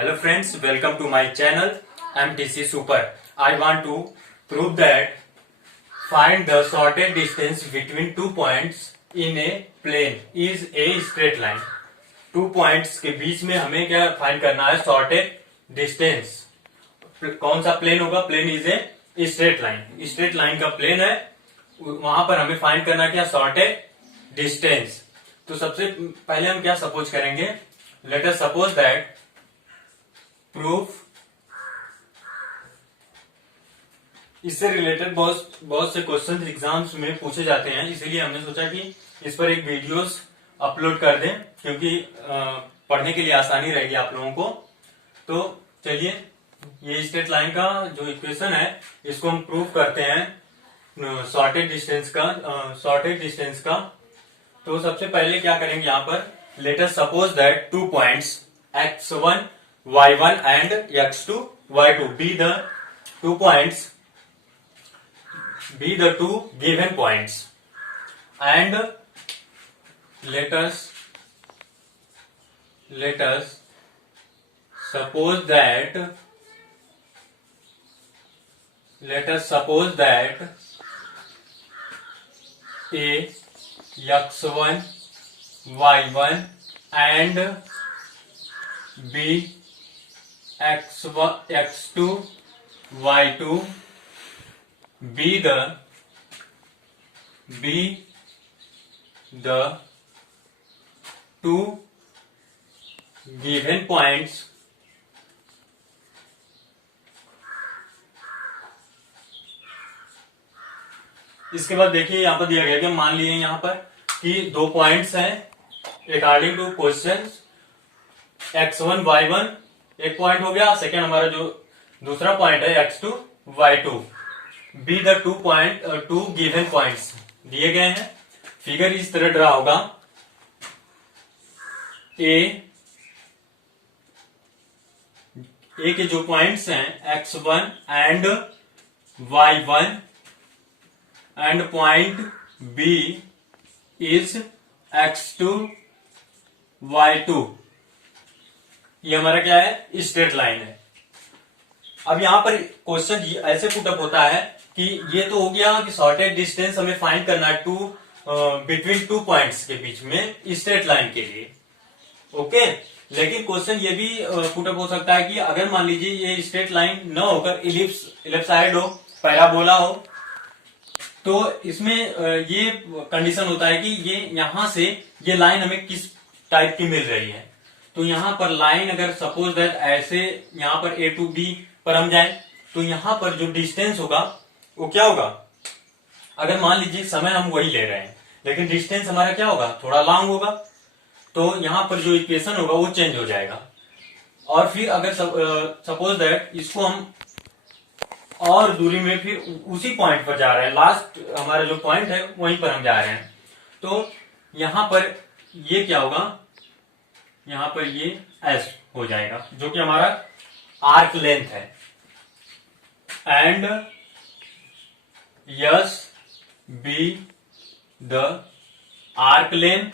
Hello friends, welcome to my channel MTC Super. I want to prove that find the shortest distance between 2 points in a plane is a straight line. 2 points के बीच में हमें क्या find करना है? Shortest distance. कौन सा plane होगा? Plane is a straight line. Straight line का प्लेन है, वहां पर हमें फाइंड करना क्या? Shortest distance. तो सबसे पहले हम क्या सपोज करेंगे? Let us suppose that proof. इससे रिलेटेड बहुत से क्वेश्चन एग्जाम्स में पूछे जाते हैं, इसीलिए हमने सोचा कि इस पर एक वीडियोस अपलोड कर दें, क्योंकि पढ़ने के लिए आसानी रहेगी आप लोगों को. तो चलिए, ये स्ट्रेट लाइन का जो इक्वेशन है इसको हम प्रूव करते हैं शॉर्टेज डिस्टेंस का. तो सबसे पहले क्या करेंगे? यहाँ पर late us suppose that 2 points x1 y1 and x2 y2 be the two given points, and let us suppose that a x1 y1 and b x2 y2 be the two given points इसके बाद देखिए यहाँ पर दिया गया कि मान लिए यहाँ पर कि 2 पॉइंट्स हैं according to question. x1 y1 एक पॉइंट हो गया. सेकेंड हमारा जो दूसरा पॉइंट है x2 y2 be the two given points दिए गए हैं. फिगर इस तरह ड्रा होगा. ए के जो पॉइंट्स हैं x1 and y1 and point B is x2 y2. ये हमारा क्या है? स्ट्रेट लाइन है. अब यहां पर क्वेश्चन ऐसे पुटअप होता है कि ये तो हो गया कि शॉर्टेज डिस्टेंस हमें फाइंड करना है बिटवीन 2 पॉइंट्स के बीच में स्ट्रेट लाइन के लिए. ओके, लेकिन क्वेश्चन ये भी पुटअप हो सकता है कि अगर मान लीजिए ये स्ट्रेट लाइन न होकर इलिप्सॉइड हो, पैराबोला हो, तो इसमें ये कंडीशन होता है कि ये यहां से ये लाइन हमें किस टाइप की मिल रही है. तो यहां पर लाइन अगर सपोज दैट ऐसे यहां पर ए टू बी पर हम जाए, तो यहां पर जो डिस्टेंस होगा वो क्या होगा? अगर मान लीजिए समय हम वही ले रहे हैं, लेकिन डिस्टेंस हमारा क्या होगा? थोड़ा लॉन्ग होगा. तो यहां पर जो इक्वेशन होगा वो चेंज हो जाएगा. और फिर अगर सपोज दैट इसको हम और दूरी में फिर उसी पॉइंट पर जा रहे हैं, लास्ट हमारा जो पॉइंट है वहीं पर हम जा रहे हैं, तो यहां पर ये क्या होगा? यहां पर ये S हो जाएगा, जो कि हमारा आर्क लेंथ है. And S be the arc length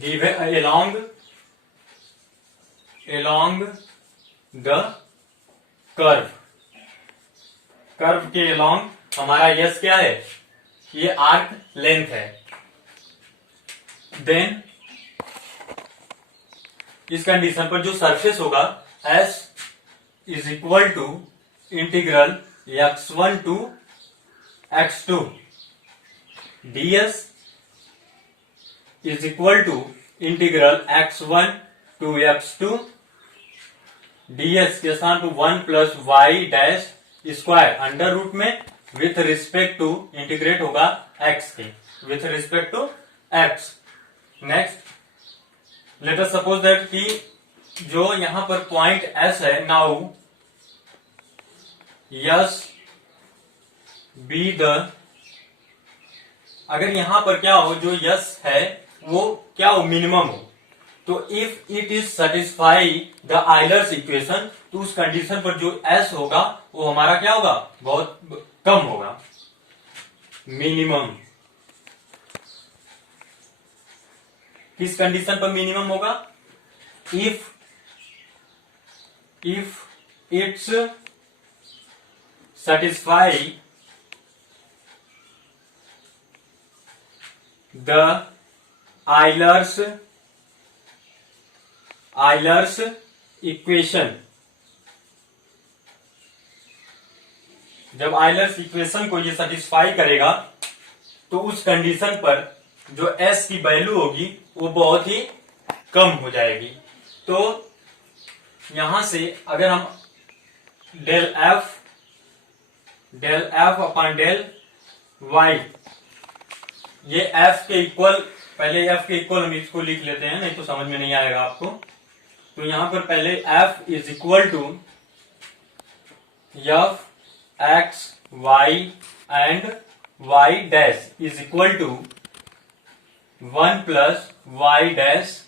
given along the curve के along हमारा यस क्या है? ये आर्क लेंथ है. देन इस कंडीशन पर जो सरफेस होगा S is equal to integral x1 to x2 ds is equal to integral x1 to x2 ds के स्थान पर 1 plus Y dash square under root में विथ रिस्पेक्ट टू इंटीग्रेट होगा x के with respect to x. Next let us suppose that कि जो यहां पर पॉइंट S है, नाउ यस बी द, अगर यहां पर क्या हो, जो यस है वो क्या हो? मिनिमम हो. तो if it is satisfy the Euler's equation, तो उस कंडीशन पर जो एस होगा वो हमारा क्या होगा, बहुत कम होगा, मिनिमम. किस कंडीशन पर मिनिमम होगा? If it's satisfy the Euler's equation. जब आइलर्स इक्वेशन को ये सेटिस्फाई करेगा तो उस कंडीशन पर जो s की वैल्यू होगी वो बहुत ही कम हो जाएगी। तो यहां से अगर हम del F upon del y, ये f के इक्वल, पहले f के इक्वल हम इसको लिख लेते हैं, नहीं तो समझ में नहीं आएगा आपको। तो यहां पर पहले f is equal to F x y and y dash is equal to 1 plus Y dash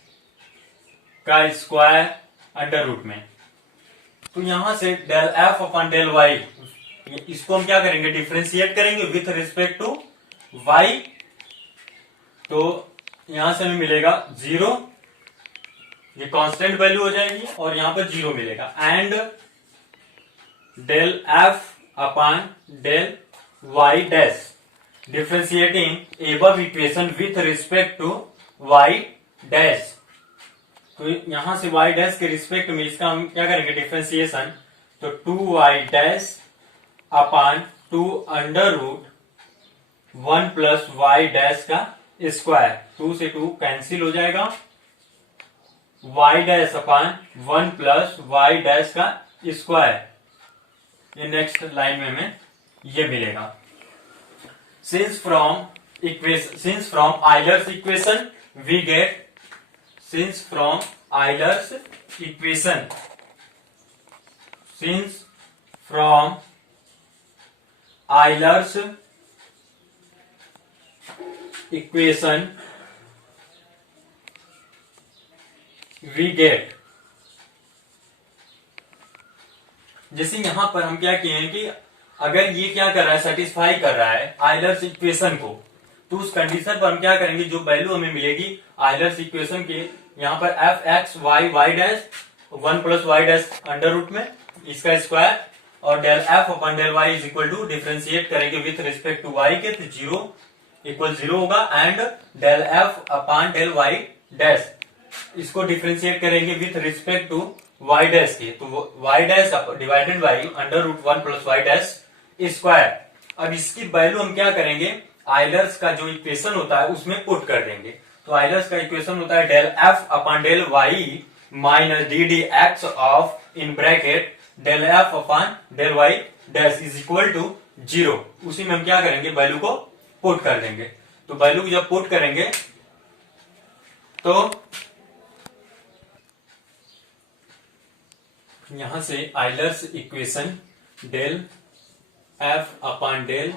का स्क्वायर अंडर रूट में। तो यहां से del F upon del y, इसको हम क्या करेंगे? डिफ्रेंशिएट करेंगे विथ रिस्पेक्ट टू वाई। तो यहां से हमें मिलेगा 0, ये कांस्टेंट वैल्यू हो जाएगी, और यहां पर 0 मिलेगा। And del F upon del Y dash differentiating above equation with respect to Y dash. तो यहां से वाई डैश के रिस्पेक्ट में इसका हम क्या करेंगे? डिफ्रेंशिएशन। तो 2y dash upon 2 under root 1 plus Y dash का स्क्वायर, 2 से 2 कैंसिल हो जाएगा, y dash upon 1 plus Y dash का स्क्वायर। ये नेक्स्ट लाइन में हमें ये मिलेगा। Since from Euler's equation we get, since from Euler's equation we get, जैसे यहां पर हम क्या किए हैं कि अगर ये क्या कर रहा है? सेटिस्फाई कर रहा है आइलर्स इक्वेशन को, तो उस कंडीशन पर हम क्या करेंगे? जो वैल्यू हमें मिलेगी आइलर्स इक्वेशन के, यहाँ पर F x Y Y dash 1 plus Y dash under root में इसका स्क्वायर, और del F upon del Y is equal to differentiate करेंगे विथ रिस्पेक्ट टू वाई के, तो 0 इक्वल 0 होगा। And del F upon del Y dash, इसको differentiate करेंगे with respect to Y dash के, तो Y dash divided by under root 1 plus Y dash square. अब इसकी वैल्यू हम क्या करेंगे? आइलर्स का जो इक्वेशन होता है उसमें पुट कर देंगे। तो आइलर्स का इक्वेशन होता है del F upon del Y minus D D X of in bracket del F upon del Y dash is equal to 0। उसी में हम क्या करेंगे? वैल्यू को पुट कर देंगे। तो वैल्यू जब पुट करेंगे तो यहां से Euler's equation del F upon del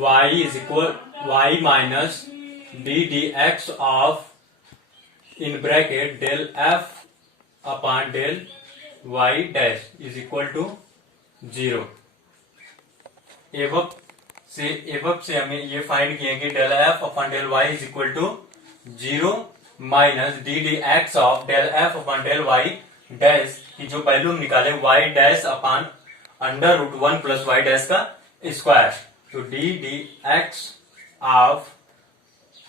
y is equal y minus D D X of in bracket del F upon del Y dash is equal to 0। एवब से हमें ये फाइंड किए कि del F upon del Y is equal to 0 minus D D X of del F upon del Y dash की जो value हम निकाले Y dash upon under root 1 plus Y dash का स्क्वायर। तो D D X of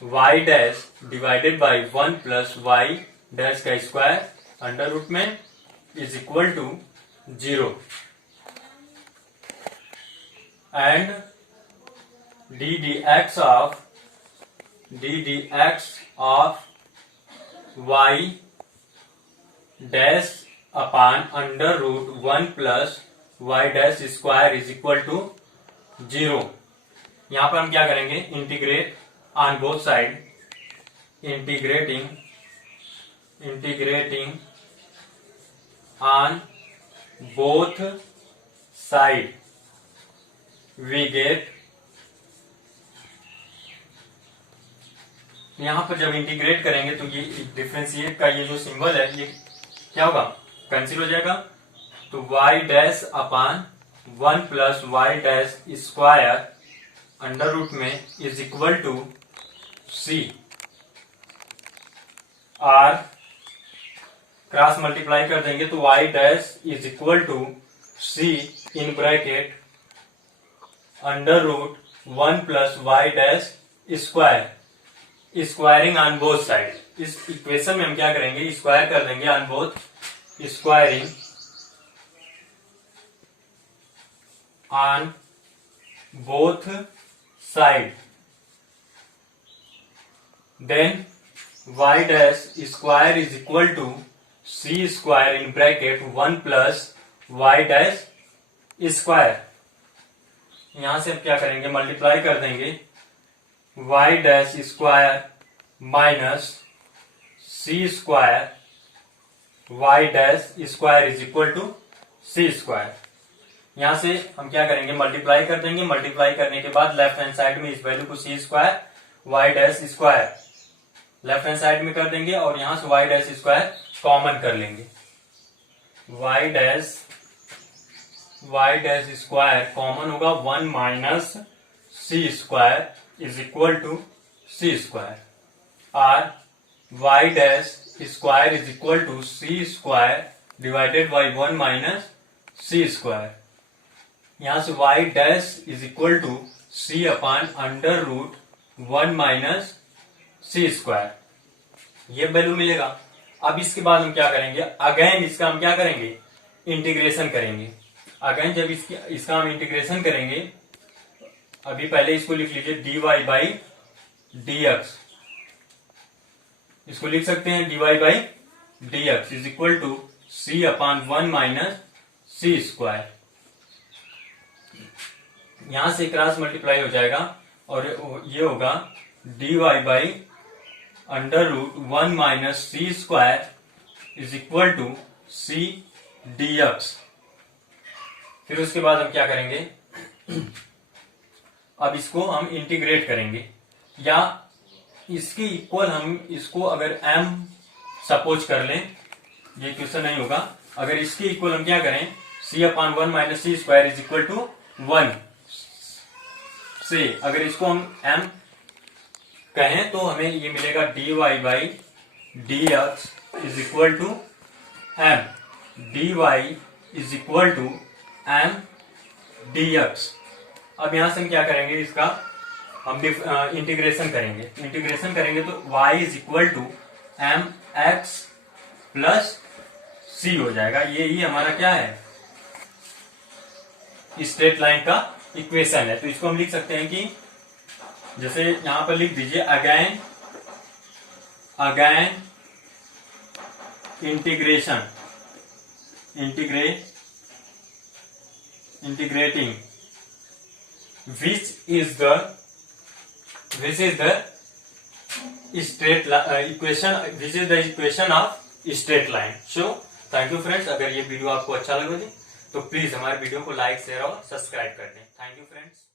Y dash divided by 1 plus Y dash का square under root में is equal to 0। And D D X of Y dash upon under root 1 plus Y dash square is equal to 0। यहां पर हम क्या करेंगे? Integrate on both side, integrating on both side we get, यहां पर जब integrate करेंगे तो ये डिफरेंशिएट का ये जो सिंबल है ये क्या होगा? कैंसिल हो जाएगा। तो Y dash upon 1 plus Y dash square under root में is equal to C. Or cross multiply कर देंगे तो y dash is equal to C in bracket under root 1 plus Y dash square, squaring on both side. इस equation में हम क्या करेंगे, square कर देंगे on both, squaring on both side, then y dash square is equal to C square in bracket 1 plus Y dash square. यहां से हम क्या करेंगे, मल्टीप्लाई कर देंगे y dash square minus C square Y dash square is equal to C square. यहां से हम क्या करेंगे, मल्टीप्लाई कर देंगे, मल्टीप्लाई करने के बाद लेफ्ट हैंड साइड में इस वैल्यू को C square Y dash square left hand side में कर देंगे और यहां से वाई डैश स्क्वायर कॉमन कर लेंगे। वाई डैश स्क्वायर कॉमन होगा 1 minus C square is equal to C square और Y dash square is equal to C square divided by 1 minus C square. यहां से Y dash is equal to C upon under root 1 minus C square, ये value मिलेगा। अब इसके बाद हम क्या करेंगे, अगेन इसका हम क्या करेंगे, इंटीग्रेशन करेंगे। अगेन जब इसका हम इंटीग्रेशन करेंगे, अभी पहले इसको लिख लीजिए dy बाई dx, इसको लिख सकते हैं dy by dx is equal to C upon 1 minus C square. यहां से क्रॉस मल्टीप्लाई हो जाएगा और ये होगा dy by under root 1 minus C square is equal to C dx। फिर उसके बाद हम क्या करेंगे, अब इसको हम इंटीग्रेट करेंगे या इसके इक्वल हम इसको अगर m सपोज कर लें, ये क्वेश्चन नहीं होगा, अगर इसके इक्वल हम क्या करें, c upon 1 minus C square is equal to 1 से अगर इसको हम m कहें तो हमें ये मिलेगा dy by dx is equal to m, dy is equal to m dx। अब यहां से हम क्या करेंगे, इसका हम इंटीग्रेशन करेंगे, इंटीग्रेशन करेंगे तो y is equal to M X plus C हो जाएगा। ये ही हमारा क्या है, स्ट्रेट लाइन का इक्वेशन है। तो इसको हम लिख सकते हैं कि जैसे यहां पर लिख दीजिए again integrating which is the straight equation, which is the equation of straight line। So thank you friends, अगर ये वीडियो आपको अच्छा लगे तो प्लीज हमारे वीडियो को लाइक शेयर और सब्सक्राइब कर दें। Thank you friends.